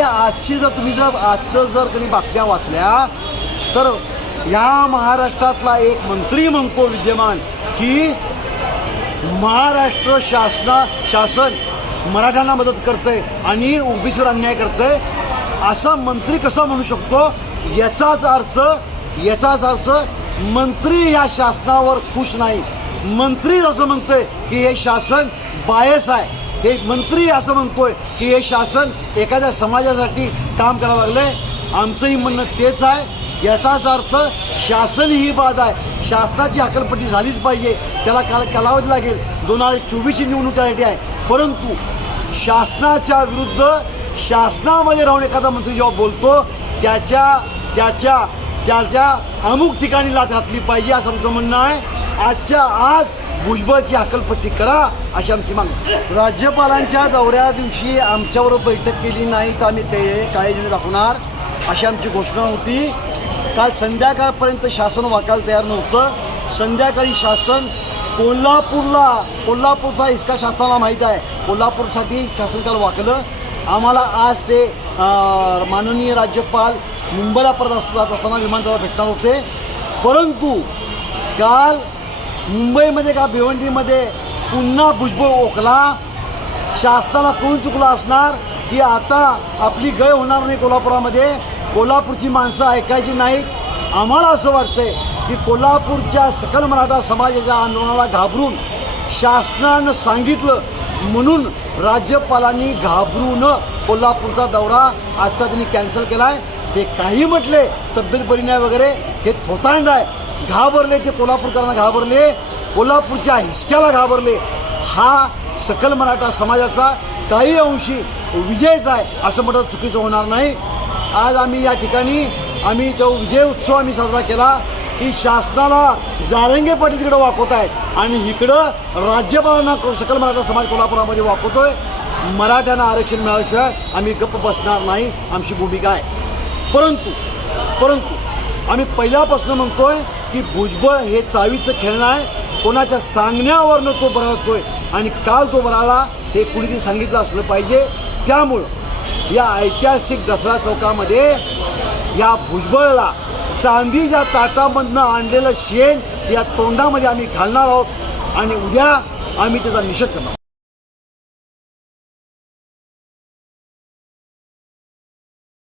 आणि तुम्ही आजचं जर कधी बातम्या वाचल्या तर या महाराष्ट्रातला एक मंत्री म्हणतो विद्यमान की महाराष्ट्र शासन मराठ्यांना मदत करतंय आणि ओबीसीवर अन्याय करतंय, असा मंत्री कसा म्हणू शकतो? याचाच अर्थ मंत्री या शासनावर खुश नाही. मंत्री असं म्हणतोय की हे शासन बायस आहे. हे मंत्री असं म्हणतोय की हे शासन एखाद्या समाजासाठी काम करावं लागलंय. आमचंही म्हणणं तेच आहे. याचाच अर्थ शासन ही बाद आहे. शासनाची हकालपट्टी झालीच पाहिजे. त्याला कालावधी लागेल. 2024ची निवडणुकीसाठी आहे. परंतु शासनाच्या विरुद्ध शासनामध्ये राहून एखादा मंत्री जेव्हा बोलतो त्याच्या अमुक ठिकाणी लाथ घातली पाहिजे असं आमचं म्हणणं आहे. आज भुजबळची हकालपट्टी करा अशी आमची मागणी. राज्यपालांच्या दौऱ्या दिवशी आमच्याबरोबर बैठक केली नाही तर आम्ही ते काळजी दाखवणार अशी आमची घोषणा होती. काल संध्याकाळपर्यंत शासन वाकायला तयार नव्हतं. संध्याकाळी शासन कोल्हापूरचा इसका शासनाला माहीत आहे. कोल्हापूरसाठी शासन काल वाकलं. आम्हाला आज ते माननीय राज्यपाल मुंबईला परत जात असताना विमानतळावर भेटणार होते. परंतु काल मुंबईमध्ये का भिवंडीमध्ये पुन्हा भुजबळ ओकला. शासनाला कळून चुकलं असणार की आता आपली गय होणार नाही कोल्हापुरामध्ये. कोल्हापूरची माणसं ऐकायची नाहीत. आम्हाला असं वाटतंय की कोल्हापूरच्या सकल मराठा समाजाच्या आंदोलनाला घाबरून शासनानं सांगितलं म्हणून राज्यपालांनी घाबरून कोल्हापूरचा दौरा आजचा त्यांनी कॅन्सल केलाय. ते काही म्हटले तब्येत बरी नाही वगैरे, हे थोतांड आहे. घाबरले ते कोल्हापूरकरांना घाबरले, कोल्हापूरच्या हिसक्याला घाबरले. हा सकल मराठा समाजाचा काही अंशी विजयच आहे असं म्हटलं चुकीचं होणार नाही. आज आम्ही या ठिकाणी तो विजय उत्सव आम्ही साजरा केला की शासनाला जारंगे पाटील तिकडे वाकवत आहेत आणि इकडं राज्यपालांना सकल मराठा समाज कोल्हापुरामध्ये वाकवतोय. मराठ्यांना आरक्षण मिळाल्याशिवाय आम्ही गप्प बसणार नाही, आमची भूमिका आहे. परंतु आम्ही पहिल्यापासून म्हणतोय की भुजबळ हे चावीचं खेळणं आहे. कोणाच्या सांगण्यावरनं तो बराळतोय आणि काल तो बराळा हे कुणीतरी सांगितलं असलं पाहिजे. त्यामुळं या ऐतिहासिक दसरा चौकामध्ये या भुजबळला चांदीच्या ताटामधनं आणलेलं शेण या तोंडामध्ये आम्ही घालणार आहोत आणि उद्या आम्ही त्याचा निषेध करणार.